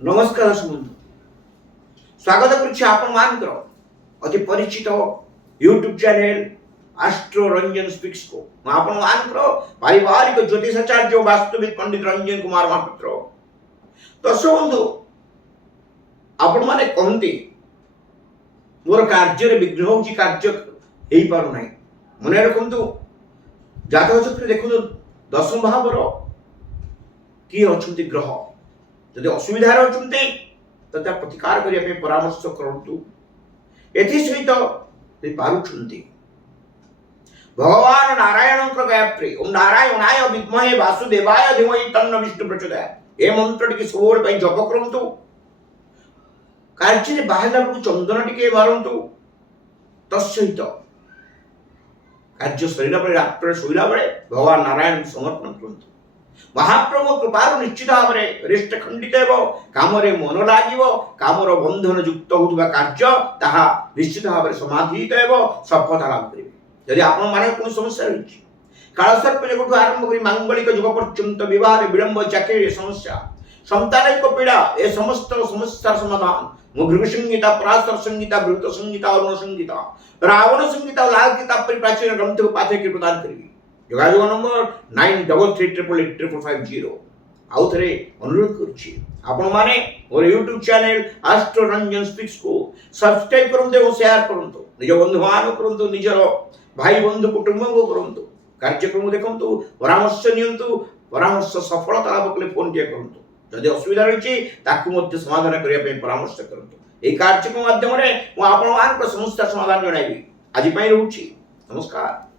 नमस्कार दर्शक बंधु स्वागत करुच्ची आपण मानकर अति परिचित YouTube channel astro Ranjan speaks को आपण मानकर पारिवारिक ज्योतिषाचार्य वास्तविक पंडित रंजन कुमार महापात्र। दर्शक बंधु आपण माने कहते मोर कार्य विघ्न हो कार्य हो पार ना मन रखु जातक चक्र देखु दशम भावर किए अच्छा ग्रह जदि असुविधा अच्छा तो प्रतिकार करने परामर्श करूँ एसत भगवान नारायण गायत्री ओम नारायणाय विद्महे वासुदेवाय धीमहि तन्नो विष्णु प्रचोदयात् ए मंत्र टी सब जप करूँ कार्य बाहर चंदन टी मारतु तत्सहित कार्य सरिला रात्र शोला बेले भगवान नारायण समर्पण करूँ महाप्रभु कृपार निश्चित भाव में रिष्ट खंडित काम मन लगे काम बंधन युक्त होता कार्य ताहा निश्चित भाव में समाधित सफलता लाभ करेंगे। यदि आपण मान कौन समस्या रही कालसर्प जगत आरंभ कर मांगलिक युग पर्यंत विवाह विलंब चाकरी समस्या संतानिक पीड़ा ए समस्त समस्या समाधान मो भृगु संहिता पराशर संहिता बृहत संहिता अरुण संहिता रावण संहिता लाल किताब प्राचीन ग्रंथ को पाठ्य के प्रदान करेगी। जोगाजोग नंबर 9338885550 आउ थे अनुरोध करुच्ची आपण माने मोर YouTube channel astro Ranjan speaks को सब्सक्राइब करंतु और शेयर करंतु निज बंधु मान करंतु निजर भाई बंधु कुटुंब को करंतु कार्यक्रम देखंतु परामर्श नियंतु परामर्श सफलता लाभ कले फोन टिया करंतु जदि असुविधा रही ताकू मध्य समाधान करिया पे परामर्श करंतु ए कार्यक्रम माध्यम रे मु आपण मान समस्या समाधान जणाइबी। आज पई रहूची नमस्कार।